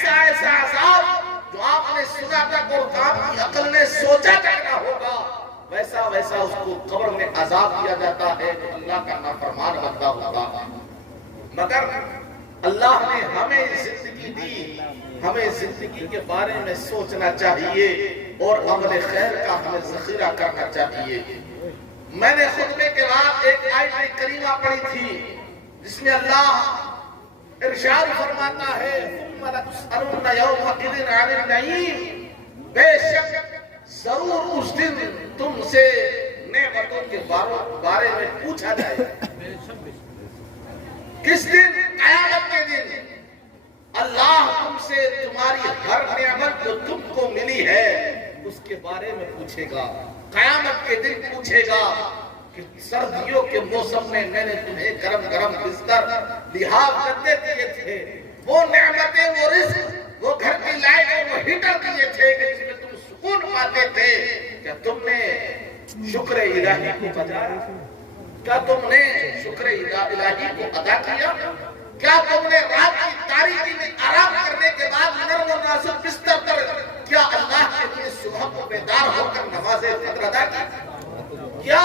ایسا ایسا عذاب جو آپ نے سنا تک اور کام کی عقل نے سوچا تک نہ ہوگا، ویسا ویسا اس کو قبر میں عذاب دیا جاتا ہے جو اللہ کا نافرمان بندہ ہوگا۔ مگر اللہ نے ہمیں زندگی دی، ہمیں زندگی کے بارے میں سوچنا چاہیے اور عمل خیر کا ہمیں ذخیرہ کرنا چاہیے۔ میں نے خطبے کے بعد ایک آیت کریمہ پڑھی تھی جس میں اللہ ارشاد فرماتا ہے ثم لتسألن یومئذ عن النعیم، بے شک ضرور اس دن تم سے نعمتوں کے بارے میں پوچھا جائے گا۔ کس دن؟ قیامت کے دن اللہ تم سے تمہاری ہر نعمت جو تم کو ملی ہے اس کے بارے میں پوچھے گا۔ قیامت کے دن پوچھے گا کہ سردیوں کے موسم میں میں نے تمہیں گرم گرم بستر لحاظ کرتے دیے تھے، وہ نعمتیں، وہ رزق، وہ گھر کی لائٹ اور وہ ہیٹر دیے تھے کہ جس میں تم سکون پاتے تھے، کیا تم نے شکر الہی کو بجایا؟ کیا تم نے شکر الہی کو ادا کیا؟ کیا تم نے رات کی تاریکی میں آرام کرنے کے بعد نرم و نازک بستر پر کیا اللہ کے لیے صبح کو بیدار ہو کر نماز فجر ادا کی؟ کیا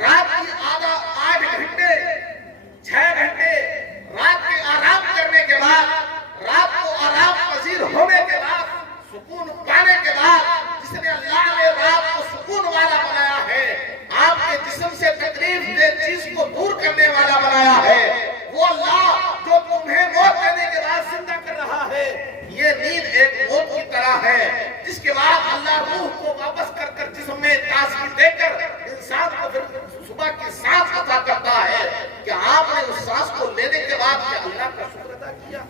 رات کی 8 گھنٹے 6 گھنٹے رات کے آرام کرنے کے بعد، رات کو آرام پذیر ہونے کے بعد، سکون پانے کے بعد، جس نے اللہ نے رات کو سکون والا بنایا ہے، آپ کے جسم سے تکلیف دہ چیز کو دور کرنے والا بنایا ہے، وہ اللہ جو تمہیں موت دینے کے بعد زندہ کر رہا ہے، یہ نیند ایک موت کی طرح ہے جس کے بعد اللہ روح کو واپس کر کر جسم میں تازگی دے کر انسان کو پھر صبح کی سانس عطا کرتا ہے۔ کہ آپ نے اس سانس کو لینے کے بعد کیا اللہ کا شکر ادا کیا؟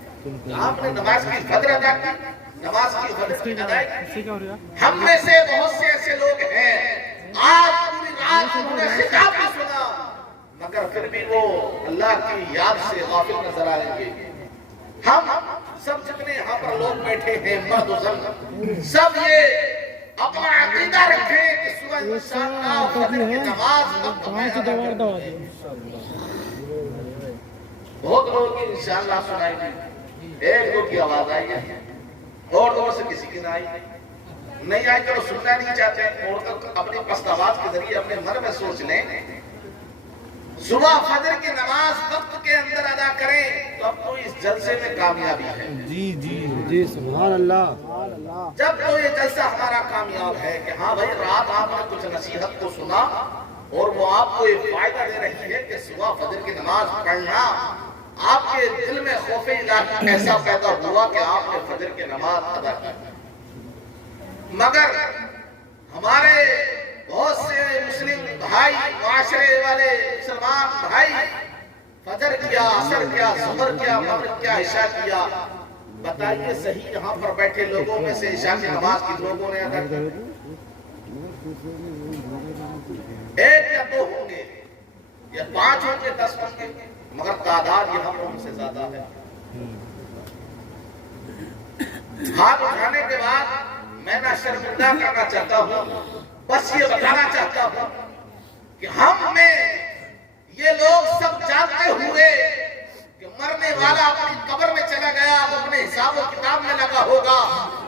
آپ نے نماز کی فجر ادا کی، نماز کی فجر کی ادائیگی کی۔ ہم میں سے بہت سے ایسے لوگ ہیں آج پوری رات انہوں نے خطاب بھی سنا مگر پھر بھی وہ اللہ کی یاد سے غافل نظر آئیں گے۔ ہم سب جتنے یہاں پر لوگ بیٹھے ہیں، مرد و زن، سب یہ اپنا عقیدہ رکھیں کہ صبح انشاءاللہ فجر کی نماز وقت میں ادا کریں۔ بہت لوگ کی انشاءاللہ سنائی دی، ایک دو کی آواز آئی ہے اور دور سے کسی کی نہ آئی، نہیں آئی تو سننا نہیں چاہتے، اور اپنی پست آواز کے ذریعے اپنے من میں سوچ لیں صبح فجر کی نماز وقت کے اندر ادا کریں تو اب تو اس جلسے میں کامیابی ہے۔ جی جی جی سبحان اللہ۔ جب تو یہ جلسہ ہمارا کامیاب ہے کہ ہاں بھائی رات آپ نے کچھ نصیحت کو سنا اور وہ آپ کو یہ فائدہ دے رہی ہے کہ صبح فجر کی نماز پڑھنا، آپ کے دل میں خوف الہی ایسا پیدا ہوا کہ آپ نے فجر کی نماز ادا کی۔ مگر ہمارے بہت سے مسلم بھائی، معاشرے والے مسلمان بھائی فجر کیا، عصر کیا، ظہر کیا، مغرب کیا، عشاء کیا، بتائیے صحیح یہاں پر بیٹھے لوگوں میں سے عشاء کی نماز کی لوگوں نے ادا کی؟ 1 یا 2 ہوں گے یا 5 ہوں گے، 10 ہوں گے، مگر تعداد یہاں پر ان سے زیادہ ہے۔ ہاتھ اٹھانے کے بعد میں نہ شرمندہ کرنا چاہتا ہوں، بس یہ بتانا چاہتا ہوں کہ ہم میں یہ لوگ سب جانتے ہوئے کہ مرنے والا اپنی قبر میں چلا گیا، وہ اپنے حساب و کتاب میں لگا ہوگا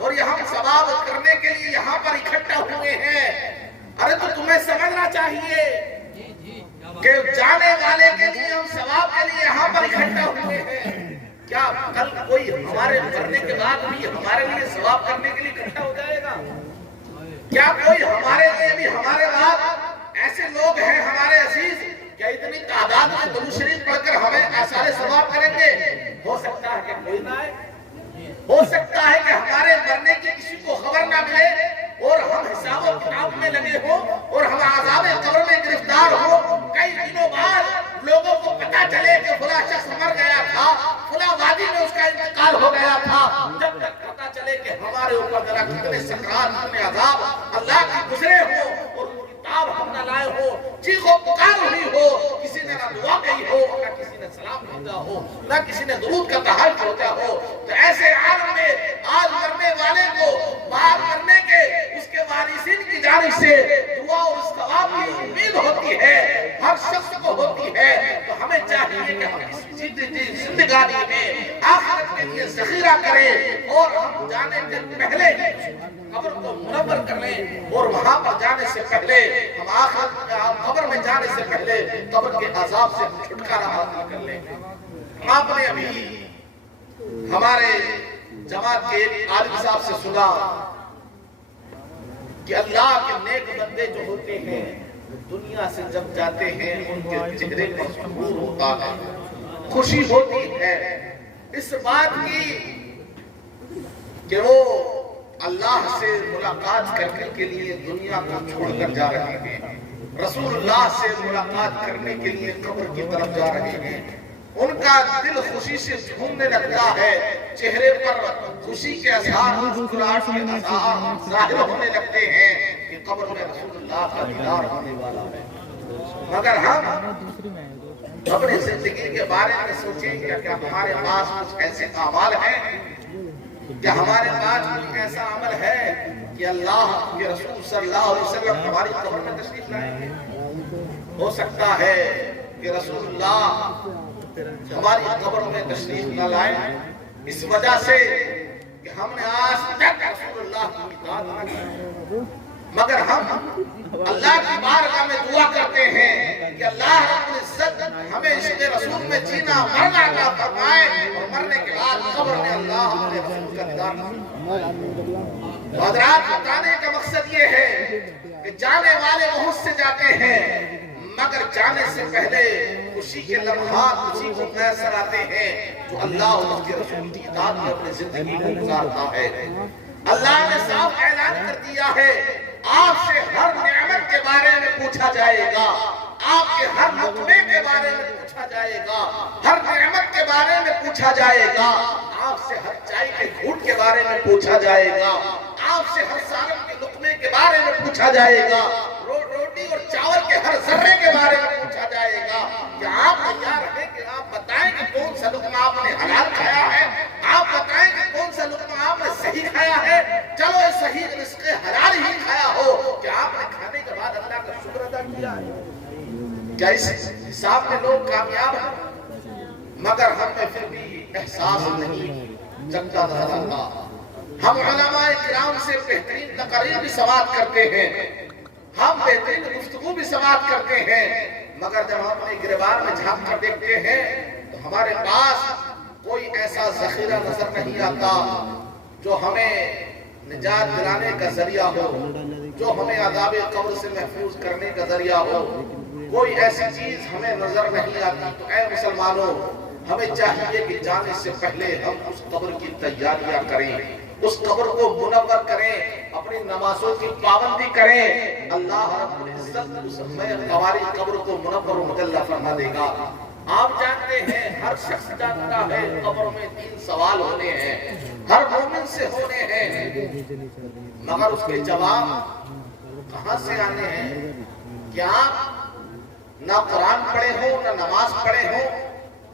اور یہ ہم ثواب کرنے کے لیے یہاں پر اکٹھا ہوئے ہیں۔ ارے تو تمہیں سمجھنا چاہیے کہ جانے والے کے لیے ہم ثواب کے لیے یہاں پر اکٹھا ہوئے ہیں۔ کیا کل کوئی ہمارے مرنے کے بعد بھی ہمارے لیے ثواب کرنے کے لیے اکٹھا ہو جائے گا؟ کیا کوئی ہمارے لیے بھی ہمارے بعد ایسے لوگ ہیں ہمارے عزیز کیا اتنی تعداد میں درود شریف پڑھ کر ہمیں ایسارے ثواب کریں گے؟ ہو سکتا ہے کہ کوئی نہ آئے، ہو سکتا ہے کہ ہمارے مرنے کی کسی کو خبر نہ ملے اور ہم حساب و کتاب میں لگے ہو اور ہم عذاب قبر میں گرفتار ہو، کئی دنوں بعد لوگوں کو پتہ چلے کہ فلاں شخص مر گیا تھا، فلاں وادی میں اس کا انتقال ہو گیا تھا۔ جب تک پتہ چلے کہ ہمارے اوپر ذرا کتنے سکرات، کتنے عذاب اللہ کی گزرے ہو اور کتاب ہم نہ لائے ہو، چیخ و پکار ہوئی ہو، کسی نے نہ دعا کہی ہو، نہ کسی نے سلام بھیجا ہو، نہ کسی نے درود کا تحائف سوچا ہو، تو ایسے عالم میں آج مرنے والے کو باہر کرنے کے اس کے وارثین کی جانب سے دعا اور ثواب کی امید ہوتی ہے، ہر شخص کو ہوتی ہے۔ تو ہمیں چاہیے کہ ہم زندگانی میں آخرت کے لیے لیے ذخیرہ کریں اور ہم جانے سے پہلے قبر کو منور کر لیں اور وہاں پر جانے سے پہلے ہم آخرت قبر میں جانے سے پہلے قبر کے عذاب سے چھٹکارا حاصل کر لیں۔ آپ نے ابھی ہمارے جماعت کے ایک عالم صاحب سے سنا کہ اللہ کے نیک بندے جو ہوتے ہیں دنیا سے جب جاتے ہیں ان کے چہرے پر سرور ہوتا ہے، خوشی ہوتی ہے اس بات کی کہ وہ اللہ سے ملاقات کرنے کے لیے دنیا کو چھوڑ کر جا رہے ہیں، رسول اللہ سے ملاقات کرنے کے لیے قبر کی طرف جا رہے ہیں۔ ان کا دل خوشی سے جھومنے لگتا ہے، چہرے پر خوشی کے اظہار، مسکراہٹ کے اظہار ظاہر ہونے لگتے ہیں کہ قبر میں رسول اللہ کا دیدار ہونے والا ہے۔ مگر ہم اپنی زندگی کے بارے میں سوچیں کیا ہمارے پاس کچھ ایسے اعمال ہیں، کیا ہمارے پاس کوئی ایسا عمل ہے کہ اللہ کے رسول صلی اللہ علیہ وسلم ہماری قبر میں تشریف لائیں؟ ہو سکتا ہے کہ رسول اللہ ہماری قبر میں تشریف نہ لائیں اس وجہ سے کہ ہم نے آج تک رسول اللہ کی اطاعت نہ کی، مگر ہم اللہ کی بارگاہ میں دعا کرتے ہیں کہ اللہ رب العزت ہمیں عشق رسول میں جینا مرنا عطا فرمائے اور مرنے کے بعد قبر میں اللہ ہمارے رسول کا دیدار فرمائے۔ حضرات بتانے کا مقصد یہ ہے کہ جانے والے بہت سے جاتے ہیں مگر جانے سے پہلے خوشی کے لمحات خوشی کو میسر آتے ہیں جو اللہ اور اس کے رسول کی اطاعت میں اپنی زندگی کو گزارتا ہے۔ اللہ نے صاف اعلان کر دیا ہے آپ سے ہر نعمت کے بارے میں پوچھا جائے گا، آپ کے ہر لقمے کے بارے میں پوچھا جائے گا، ہر نعمت کے بارے میں پوچھا جائے گا، آپ سے ہر چائے کے گھونٹ کے بارے میں پوچھا جائے گا، آپ سے ہر سالن کے لقمے کے بارے میں پوچھا جائے گا، روٹی اور چاول کے ہر ذرے کے بارے میں پوچھا جائے گا کہ آپ تیار ہیں کہ آپ بتائیں کہ کون سا لقمہ آپ نے حلال کھایا ہے، آپ بتائیں کہ کون سا لقمہ آپ نے صحیح کھایا ہے، چلو یہ صحیح رزق حلال ہی کھایا ہو کہ آپ نے کھانے کے بعد اللہ کا شکر ادا کیا ہے۔ کیا اس حساب میں لوگ کامیاب ہیں؟ مگر ہم میں پھر بھی احساس نہیں جگتا نظر آتا۔ ہم علماء کرام سے بہترین تقریر بھی سماعت کرتے ہیں، ہم بہترین گفتگو بھی سماعت کرتے ہیں، مگر جب ہم اپنے گریبان میں جھانک کر دیکھتے ہیں تو ہمارے پاس کوئی ایسا ذخیرہ نظر نہیں آتا جو ہمیں نجات دلانے کا ذریعہ ہو، جو ہمیں عذاب قبر سے محفوظ کرنے کا ذریعہ ہو۔ کوئی ایسی چیز ہمیں نظر نہیں آتی۔ تو اے مسلمانوں، ہمیں چاہیے کہ جانے سے پہلے ہم اس قبر کی تیاریاں کریں، اس قبر کو منور کریں، اپنی نمازوں کی پابندی کریں۔ اللہ رب العزت اس میں ہماری قبر کو منور و مجلہ فرما دے گا۔ آپ جانتے ہیں، ہر شخص جانتا ہے قبر میں 3 سوال ہونے ہیں، ہر مومن سے ہونے ہیں، مگر اس کے جواب کہاں سے آنے ہیں؟ کیا آپ نہ قرآن پڑھے ہو نہ نماز پڑھے ہو؟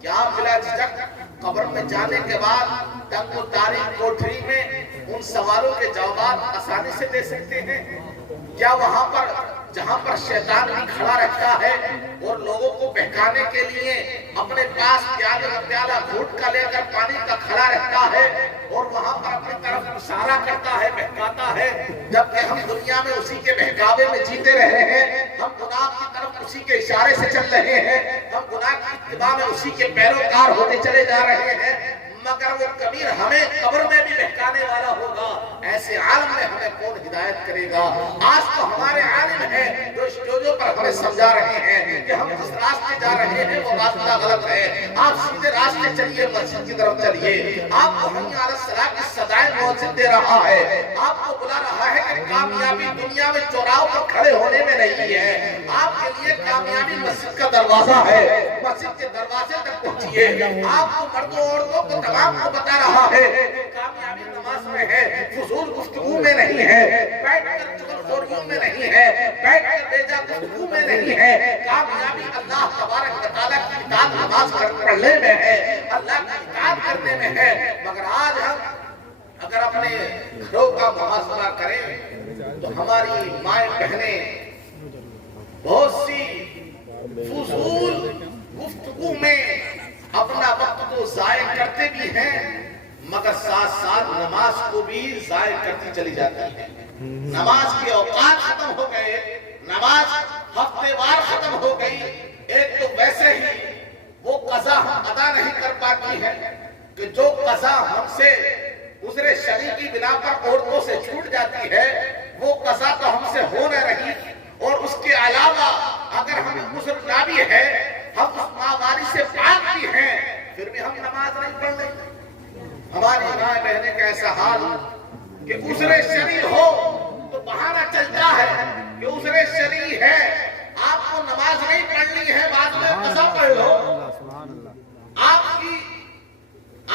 کیا آپ بلا جھجک قبر میں جانے کے بعد تنگ و تاریک کوٹھری میں ان سوالوں کے جوابات آسانی سے دے سکتے ہیں؟ کیا وہاں پر جہاں پر شیطان بھی کھڑا رہتا ہے اور لوگوں کو بہکانے کے لیے اپنے پاس پیالہ گھونٹ کا لے کر پانی کا کھڑا رہتا ہے اور وہاں پر اپنی طرف اشارہ کرتا ہے، بہکاتا ہے، جبکہ ہم دنیا میں اسی کے بہکاوے میں جیتے رہے ہیں، ہم گناہ کی طرف اسی کے اشارے سے چل رہے ہیں، ہم گناہ کی اتباع میں اسی کے پیروکار ہوتے چلے جا رہے ہیں، مگر وہ کبیر ہمیں قبر میں بھی بہکانے والا ہوگا۔ ایسے عالم میں ہمیں کون ہدایت کرے گا؟ آج تو ہمارے عالم ہیں جو اسٹیجوں پر ہمیں سمجھا رہے ہیں کہ ہم جس راستے جا رہے ہیں وہ راستہ غلط ہے، آپ سیدھے راستے چلیے، مسجد کی طرف چلیے۔ آپ کو حی علی الصلاۃ کی صدائے مؤذن دے رہا ہے، آپ کو بلا رہا ہے کہ کامیابی دنیا میں چوراہوں پر کھڑے ہونے میں نہیں ہے، آپ کے لیے کامیابی مسجد کا دروازہ ہے، مسجد کے دروازے تک پہنچیے۔ آپ کو مردوں عورتوں کو تمام کو بتا رہا ہے کہ کامیابی نماز میں ہے، فضول گفتگو میں نہیں ہے، بیٹھ کر چغل خوریوں میں نہیں ہے، بیٹھ کر بیجا گفتگو میں نہیں ہے، کامیابی اللہ تبارک و تعالیٰ کی اطاعت نماز پڑھنے میں ہے، اللہ کی اطاعت کرنے میں ہے۔ مگر آج ہم اگر اپنے گھروں کا محاسبہ کریں تو ہماری مائیں بہنیں بہت سی فضول گفتگو میں اپنا وقت کو ضائع کرتے بھی ہیں مگر ساتھ ساتھ نماز کو بھی ضائع کرتی چلی جاتی ہے. نماز کے اوقات ختم ہو گئے, نماز ہفتے وار ختم ہو گئی. ایک تو ویسے ہی وہ قضا ہم ادا نہیں کر پاتی ہے کہ جو قضا ہم سے عذر شرعی کی بنا پر عورتوں سے چھوٹ جاتی ہے وہ قضا تو ہم سے ہو نہ رہی. اور اس کے علاوہ اگر ہم عذر نہ بھی ہے, ہم اس ماواری سے پاک بھی ہیں, پھر بھی ہم نماز نہیں پڑھ رہے. ہماری ماں بہنیں کا ایسا حال کہ عذر شرعی ہو تو بہانہ چلتا ہے کہ عذر شرعی ہے, آپ کو نماز نہیں پڑھنی ہے, بعد میں قضا پڑھ لو.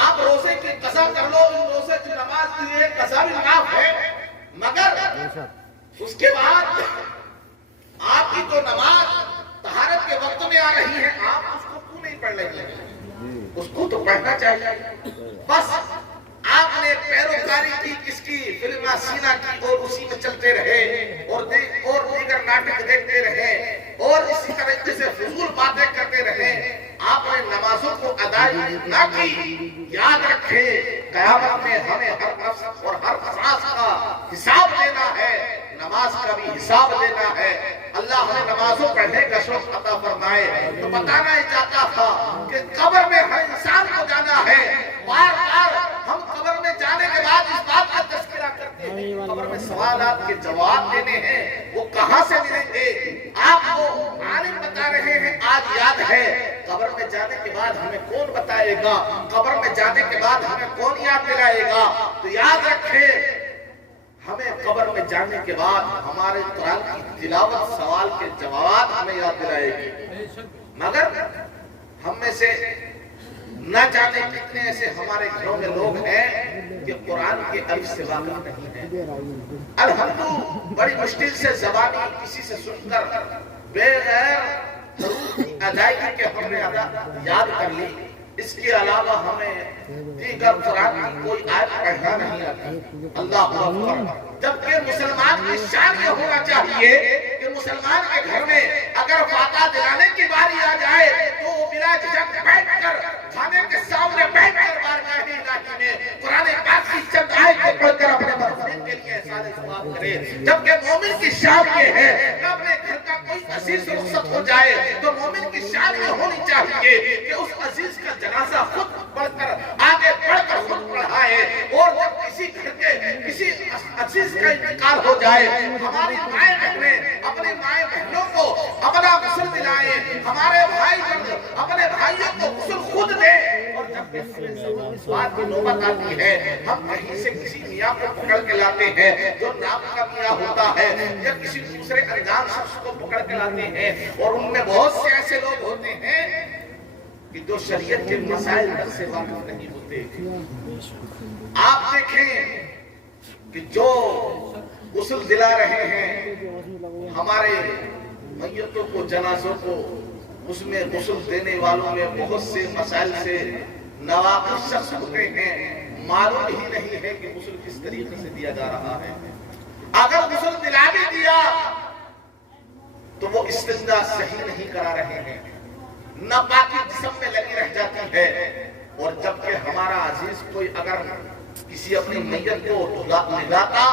آپ روزے کی قضا کر لو, روزے کی نماز کے لیے قضا بھی معاف ہے, مگر اس کے بعد آپ کی تو نماز طہارت کے وقت میں آ رہی ہے, آپ اس کو کیوں نہیں پڑھ رہے ہیں؟ اس کو تو پڑھنا چاہیے. بس آپ نے پیروکاری کی کس کی؟ فلم سینا کی, اور اسی میں چلتے رہے اور دیگر ناٹک دیکھتے رہے اور اسی طریقے سے فضول باتیں کرتے رہے. آپ نے نمازوں کو ادائیگی نہ کی. یاد رکھیں قیامت میں ہمیں ہر نفس اور ہر سانس کا حساب دینا ہے, نماز کا بھی حساب دینا ہے. اللہ ہمیں نمازوں پڑھنے کا شوق عطا فرمائے. تو بتانا ہی چاہتا تھا کہ قبر میں ہر انسان کو جانا ہے. بار بار ہم قبر میں جانے کے بعد اس بات کا تذکرہ کرتے ہیں, قبر میں سوالات کے جواب دینے ہیں, وہ کہاں سے ملیں گے؟ آپ کو عالم بتا رہے ہیں, آج یاد ہے قبر میں جانے کے بعد ہمیں کون بتائے گا, قبر میں جانے کے بعد ہمیں کون یاد دلائے گا؟ تو یاد رکھیں ہمیں قبر میں جانے کے بعد ہمارے قرآن کی تلاوت, سوال کے جوابات ہمیں یاد دلائے گی. مگر ہم میں سے نہ جانے کتنے ایسے ہمارے گھروں میں لوگ ہیں کہ قرآن کے الف سے واقف نہیں ہیں. الحمد بڑی مشکل سے زبانی کسی سے سن کر بغیر حروف کی ادائیگی کے ہم نے یاد کر لی. اس کے علاوہ ہمیں دیگر قرآن کی کوئی آیت پڑھنا نہیں آتی. اللہ اکبر. جبکہ مسلمان کی شان یہ ہونا چاہیے کہ مسلمان کے گھر میں اگر فاتحہ دلانے کی باری آ جائے تو وہ بلا جھجک بیٹھ کر کھانے کے سامنے بیٹھ کر بارگاہ الہی میں قرآن پاک کی چند آیتیں پڑھ کر اپنے مغفرت کے لیے احسان ثواب کرے. جبکہ مومن کی شان یہ ہے کہ اپنے گھر کا کوئی عزیز رخصت ہو جائے تو مومن کی شان یہ ہونی چاہیے کہ اس عزیز کا جنازہ خود پڑھ کر آگے بڑھ کر خود پڑھائے. اور جب کسی گھر کے کسی عزیز کا انتقال ہو جائے, ہماری مائیں بہنیں اپنے مائیں بہنوں کو اپنا غسل دلائیں, ہمارے بھائی اپنے بھائیوں کو غسل خود دیں. اور جب اس بات کی نوبت آتی ہے ہم کہیں سے کسی میاں کو پکڑ کے لاتے ہیں جو نام کا میاں ہوتا ہے, یا کسی دوسرے انجان شخص کو پکڑ کے لاتے ہیں, اور ان میں بہت سے ایسے لوگ ہوتے ہیں کہ جو شریعت کے مسائل سے واقف نہیں ہوتے. آپ دیکھیں کہ جو غسل دلا رہے ہیں ہمارے میتوں کو, جنازوں کو, اس میں غسل دینے والوں میں بہت سے مسائل سے نواقص شخص ہوتے ہیں, معلوم ہی نہیں ہے کہ غسل کس طریقے سے دیا جا رہا ہے. اگر غسل دلا بھی دیا تو وہ استنجا صحیح نہیں کرا رہے ہیں, ناپاکی جسم میں لگی رہ جاتی ہے. اور جبکہ ہمارا عزیز کوئی اگر کسی اپنی میت کو نگاتا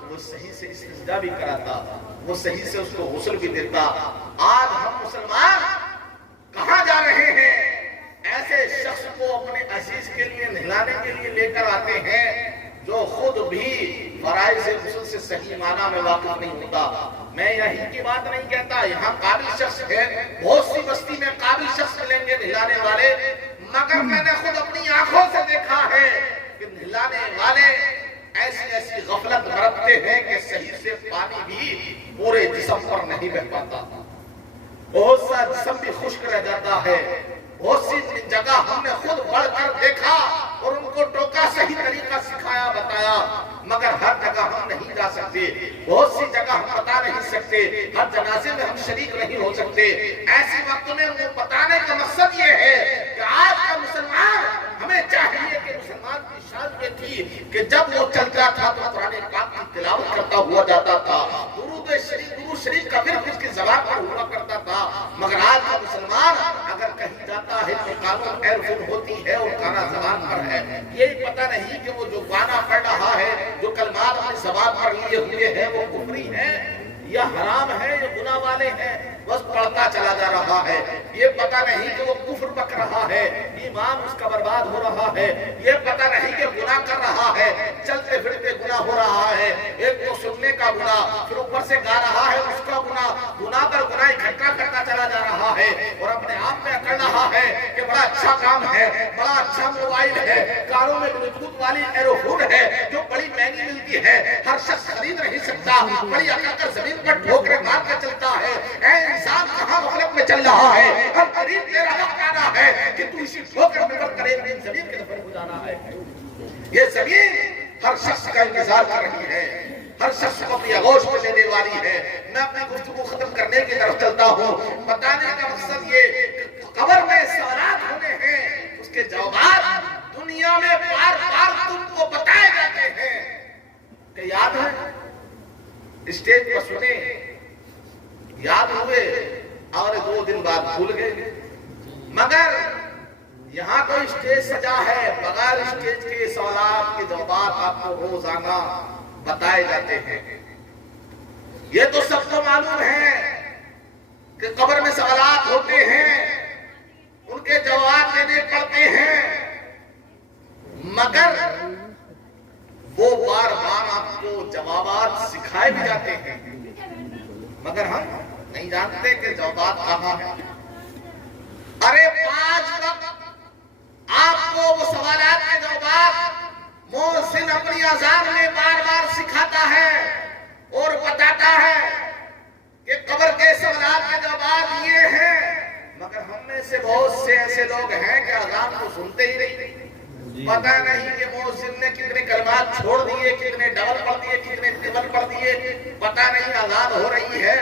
تو وہ صحیح سے استنجا بھی کراتا, وہ صحیح سے اس کو غسل بھی دیتا. آج ہم مسلمان کہاں جا رہے ہیں؟ ایسے شخص کو اپنے عزیز کے لیے نہلانے کے لیے لے کر آتے ہیں جو خود بھی فرائض غسل سے صحیح معنی میں واقف نہیں ہوتا. میں یہی کی بات نہیں کہتا, یہاں قابل شخص ہے, بہت سی بستی میں قابل شخص ملیں گے نہلانے والے, مگر میں نے خود اپنی آنکھوں سے دیکھا ہے کہ نہلانے والے ایسی غفلت برتتے ہیں کہ صحیح سے پانی بھی پورے جسم پر نہیں بہ پاتا, بہت سا جسم بھی خشک رہ جاتا ہے. بہت سی جگہ ہم نے خود بڑھ کر دیکھا اور ان کو ٹوکا, صحیح طریقہ سکھایا بتایا, مگر ہر جگہ ہم نہیں جا سکتے, بہت سی جگہ ہم بتا نہیں سکتے, ہر جنازے میں ہم شریک نہیں ہو سکتے. ایسے وقت میں وہ بتانے کا مقصد یہ ہے کہ آج کا مسلمان, ہمیں چاہیے کہ مسلمان کی شان یہ تھی کہ جب وہ چلتا تھا تو قرآن پاک کی تلاوت کرتا ہوا جاتا تھا, درود شریف کا ورد اس کی زبان پر ہوا کرتا تھا. مگر آج کا مسلمان اگر کہیں جاتا ہے تو قانون ایرفن ہوتی ہے اور کانا زبان پر ہے, یہی پتہ نہیں کہ وہ جو گانا پڑھ رہا ہے, جو کلمات اپنی زبان پر لیے ہوئے ہیں, وہ کفری ہے یا حرام ہے یا گناہ والے ہیں, بس پڑھتا چلا جا رہا ہے. یہ پتہ نہیں کہ وہ کفر بک رہا ہے, ایمان اس کا برباد ہو رہا ہے. یہ پتہ نہیں کہ گناہ کر رہا ہے, چلتے پھرتے گناہ ہو رہا ہے. ایک تو سننے کا گناہ, پھر اوپر سے گا رہا ہے اس کا گناہ, گناہ پر گناہ اکٹھا کرتا چلا جا رہا ہے, اور اپنے آپ میں اکڑ رہا ہے کہ بڑا اچھا کام ہے, بڑا اچھا موبائل ہے, کاروں میں بلوٹوتھ والی ایرو فون ہے جو بڑی مہنگی ملتی ہے, ہر شخص خرید نہیں سکتا, بڑی اکڑ کر زمین پر ٹھوکریں مار کر چلتا ہے. اے انسان کہاں غفلت میں چل رہا ہے, ہم قریب تیرا وقت آنا ہے کہ تو اسی ٹھوکر میں پر کرے زمین کے دفن ہو جانا ہے. یہ زمین ہر شخص کا انتظار کر رہی ہے, ہر شخص کو اپنی آغوش میں لینے والی ہے. میں اپنی گفتگو ختم کرنے کی طرف چلتا ہوں. بتانے کا مقصد یہ کہ قبر میں سوالات ہونے ہیں, اس کے جوابات دنیا میں بار بار تم کو بتائے جاتے ہیں. کہ یاد ہے اسٹیج پر سنے, یاد ہوئے اور 2 دن بعد بھول گئے. مگر یہاں تو اسٹیج سجا ہے, بغیر اسٹیج کے سوالات کے جوابات آپ کو روزانہ بتائے جاتے ہیں. یہ تو سب کو معلوم ہے کہ قبر میں سوالات ہوتے ہیں, ان کے جواب دینے پڑتے ہیں, مگر وہ بار بار آپ کو جوابات سکھائے بھی جاتے ہیں, مگر ہم نہیں جانتے کہ جوابات کہاں ہیں. ارے 5 وقت آپ کو وہ سوالات کے جوابات مؤذن اپنی اذان میں بار بار سکھاتا ہے اور بتاتا ہے کہ قبر کے سوالات کے جوابات یہ ہیں, مگر ہم میں سے بہت سے ایسے لوگ ہیں کہ اذان کو سنتے ہی نہیں. پتہ نہیں کہ مؤذن نے کتنے کلمات چھوڑ دیے, کتنے ڈبل پڑھ دیے, کتنے ٹربل پڑھ دیے, پتہ نہیں. اذان ہو رہی ہے,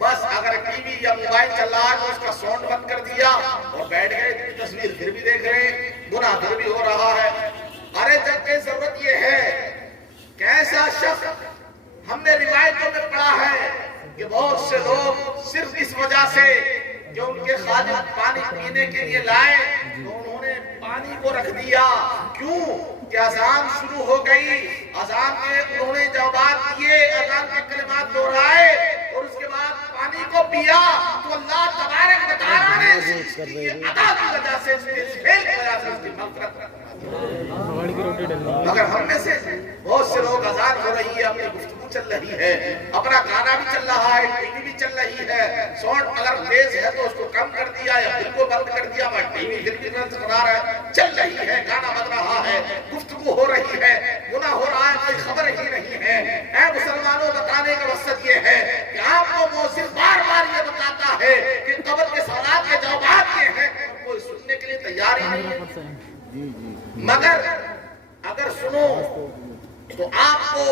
بس اگر ٹی وی یا موبائل چل رہا ہے تو اس کا ساؤنڈ بند کر دیا اور بیٹھ گئے, تصویر پھر بھی دیکھ رہے ہیں, گناہ پھر بھی ہو رہا ہے. ارے جبکہ ضرورت یہ ہے کہ ایسا شخص, ہم نے روایتوں میں پڑھا ہے کہ بہت سے لوگ صرف اس وجہ سے کہ ان کے خادم پانی پینے کے لیے لائے تو انہوں نے پانی کو رکھ دیا. کیوں کہ اذان شروع ہو گئی, اذان کے انہوں نے جوابات دیے, اذان کے کلمات دہرائے اور اس کے بعد پانی کو پیا, تو اللہ تبارک و تعالیٰ نے اس کی ادا کی وجہ سے, اس کے فعل کی وجہ سے اس کی مغفرت کر دی. مگر ہم میں سے بہت سے لوگ, اذان ہو رہی ہے, اپنی گفتگو چل رہی ہے, اپنا گانا بھی چل رہا ہے, ٹی وی بھی چل رہی ہے, ساؤنڈ اگر تیز ہے تو اس کو کم کر دیا یا بالکل بند کر دیا, میں ٹی وی پھر بھی سنا رہا ہے, چل رہی ہے, گانا بج رہا ہے, گفتگو ہو رہی ہے, گناہ ہو رہا ہے, کوئی خبر ہی نہیں ہے. اے مسلمانوں, بتانے کا مقصد یہ ہے کہ آپ کو مؤذن بار بار یہ بتاتا ہے کہ قبر کے سوالات کے جوابات یہ ہیں, کوئی سننے کے لیے تیار ہی نہیں ہے. مگر اگر سنو تو آپ کو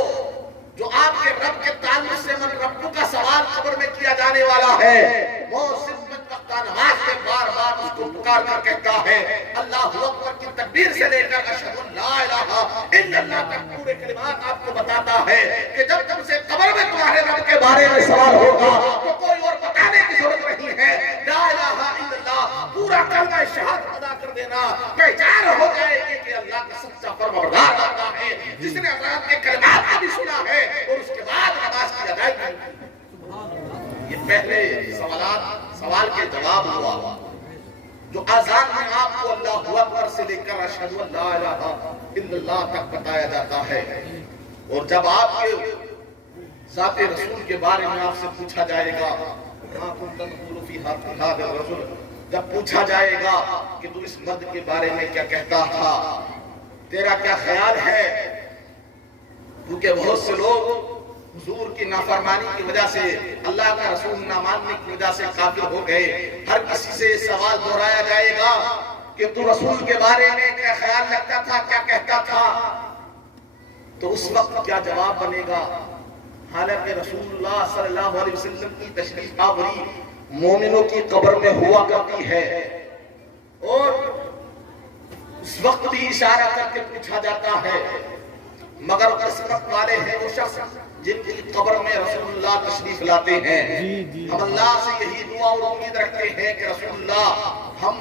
جو آپ کے رب کے تعلق سے من رب کا سوال قبر میں کیا جانے والا ہے, وہ صرف وقتہ نماز میں بار بار اس کو پکار کر کہتا ہے اللہ اکبر کی تکبیر سے لے کر اشہد ان لا الہ الا اللہ تک پورے کلمات آپ کو بتاتا ہے کہ جب تم سے قبر میں تمہارے رب کے بارے میں سوال ہوگا تو کوئی اور بتانے کی ضرورت نہیں ہے, لا الہ الا اللہ پورا کلمہ شہادت ادا کر دینا, پہچان ہو جائے گی کہ اللہ کا سچا فرمانبردار ہوتا ہے جس نے اذان کے کلمات کو بھی سنا ہے اور اس کے بعد نماز کی ادائیگی کی. یہ پہلے سوال کے جواب ہوا جو اذان میں آپ کو اللہ اکبر سے لے کر اشہد ان لا الہ الا اللہ تک بتایا جاتا ہے. اور جب آپ کے ذات رسول کے بارے میں آپ سے پوچھا جائے گا, جب پوچھا جائے گا کہ تو اس مرد کے بارے میں کیا کہتا تھا, تیرا کیا خیال ہے, کیونکہ بہت سے لوگ حضور کی نافرمانی کی وجہ سے, اللہ کا رسول نہ ماننے کی وجہ سے کافر ہو گئے. ہر کسی سے سوال دہرایا جائے گا کہ تو رسول کے بارے میں کیا خیال رکھتا تھا, کیا کہتا تھا, تو اس وقت کیا جواب بنے گا. حالانکہ رسول اللہ صلی اللہ علیہ وسلم کی تشریف آوری مومنوں کی قبر میں ہوا کرتی ہے, اور اس وقت بھی اشارہ کر کے پوچھا جاتا ہے. مگر قسمت والے ہیں وہ شخص جن کی قبر میں رسول اللہ تشریف لاتے ہیں. ہم اللہ سے یہی دعا اور امید رکھتے ہیں کہ رسول اللہ ہم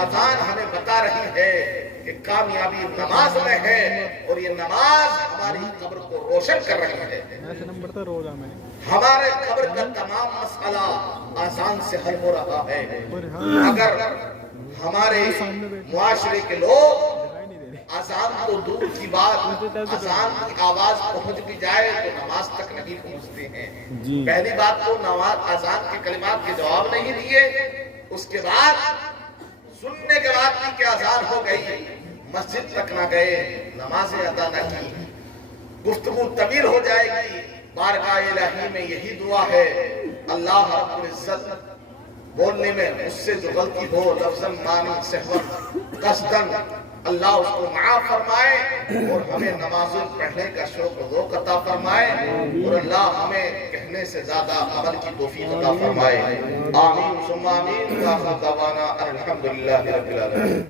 آذان ہمیں بتا رہی ہے کہ کامیابی نماز میں ہے، اور یہ نماز ہماری قبر کو روشن کر رہی ہے۔ ہمارے قبر کا تمام مسئلہ آذان سے حل ہو رہا ہے۔ اگر ہمارے معاشرے کے لوگ آذان تو دور کی بات، آذان کی آواز پہنچ بھی جائے تو نماز تک نہیں پہنچتے ہیں۔ پہلی بات تو نماز آذان کے کلمات کے جواب نہیں دیے، اس کے بعد سننے کے بعد بھی کہ آذان ہو گئی، مسجد تک نہ گئے، نمازیں ادا نہ کی، گفتگو طویل ہو جائے گی۔ بارگاہ الہی میں یہی دعا ہے، اللہ رب العزت بولنے میں مجھ سے جو غلطی ہو، لفظاً معنی سہواً قصداً، اللہ اس کو معاف فرمائے اور ہمیں نمازیں پڑھنے کا شوق و ذوق عطا فرمائے، اور اللہ ہمیں کہنے سے زیادہ عمل کی توفیق عطا فرمائے۔ آمین ثم آمین۔ وآخر دعوانا الحمدللہ رب العالمین۔